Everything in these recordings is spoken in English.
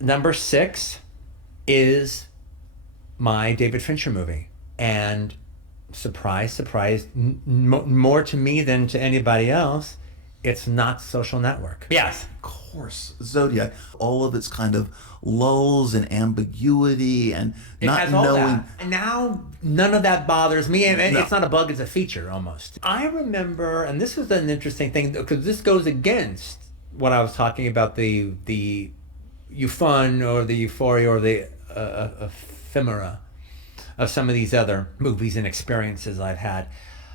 Number 6 is my David Fincher movie. And surprise, surprise, more to me than to anybody else, it's not Social Network. Yes. Of course, Zodiac, all of its kind of lulls and ambiguity and It not has all knowing. that. And now none of that bothers me. And it's not a bug, it's a feature almost. I remember, and this was an interesting thing, because this goes against what I was talking about, the fun or the euphoria or the ephemera of some of these other movies and experiences I've had.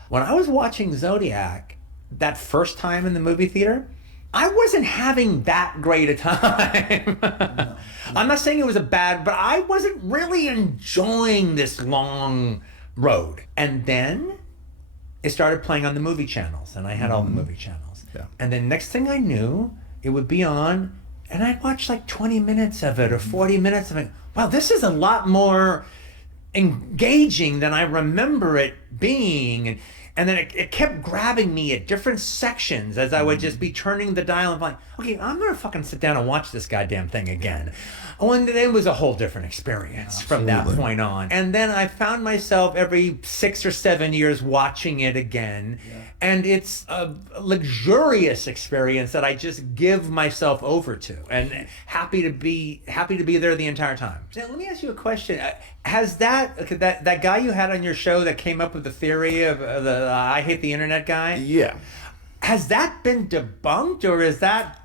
When I was watching Zodiac that first time in the movie theater, I wasn't having that great a time. No. I'm not saying it was a bad, but I wasn't really enjoying this long road. And then it started playing on the movie channels, and I had all the movie channels. Yeah. And then next thing I knew, it would be on, and I'd watch like 20 minutes of it or 40 minutes of it. Wow, this is a lot more engaging than I remember it being. And then it kept grabbing me at different sections as I would just be turning the dial and like, okay, I'm gonna fucking sit down and watch this goddamn thing again. Oh, and it was a whole different experience from that point on. And then I found myself every 6 or 7 years watching it again. Yeah. And it's a luxurious experience that I just give myself over to, and happy to be there the entire time. Now, let me ask you a question. Has that guy you had on your show that came up with the theory of the I hate the internet guy? Yeah. Has that been debunked, or is that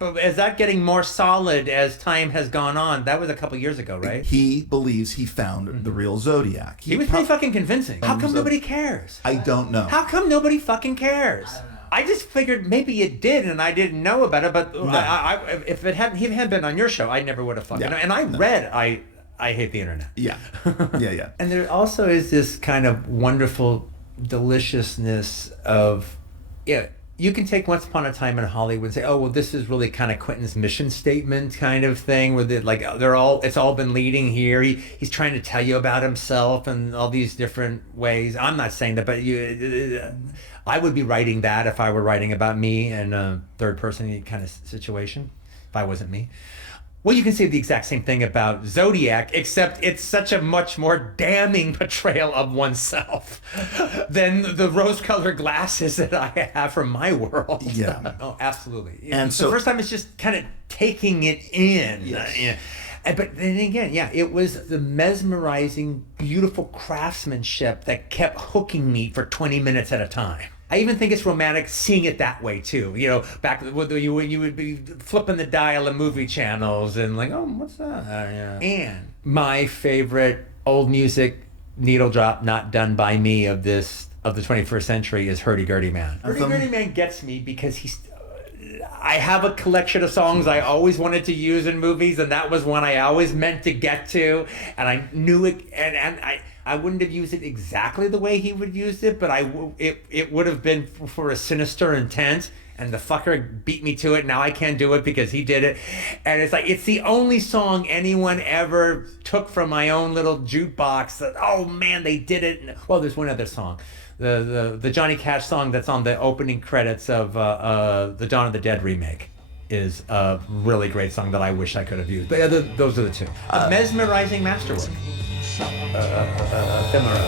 getting more solid as time has gone on? That was a couple years ago, right? He believes he found the real Zodiac. He was pretty fucking convincing. How come nobody cares? I don't know. How come nobody fucking cares? I just figured maybe it did, and I didn't know about it. But no. If he hadn't been on your show, I never would have fucking. Yeah. And I read I hate the internet. Yeah, yeah. And there also is this kind of wonderful deliciousness of, you can take Once Upon a Time in Hollywood and say, oh, well, this is really kind of Quentin's mission statement kind of thing, where it's all been leading here. He's trying to tell you about himself and all these different ways. I'm not saying that, but I would be writing that if I were writing about me in a third person kind of situation, if I wasn't me. Well, you can say the exact same thing about Zodiac, except it's such a much more damning portrayal of oneself than the rose-colored glasses that I have from my world. Yeah. Oh, absolutely. And so the first time it's just kind of taking it in. Yes. But then again, it was the mesmerizing, beautiful craftsmanship that kept hooking me for 20 minutes at a time. I even think it's romantic seeing it that way too. Back when you would be flipping the dial of movie channels and like, oh, what's that? And my favorite old music needle drop not done by me of the 21st century is Hurdy Gurdy Man. Hurdy Gurdy Man gets me because I have a collection of songs I always wanted to use in movies, and that was one I always meant to get to, and I knew it, and I wouldn't have used it exactly the way he would use it, but it would have been for a sinister intent, and the fucker beat me to it. Now I can't do it because he did it. And it's like, it's the only song anyone ever took from my own little jukebox that, oh man, they did it. Well, there's one other song. The Johnny Cash song that's on the opening credits of the Dawn of the Dead remake is a really great song that I wish I could have used. But those are the two. A mesmerizing masterwork. Ephemera.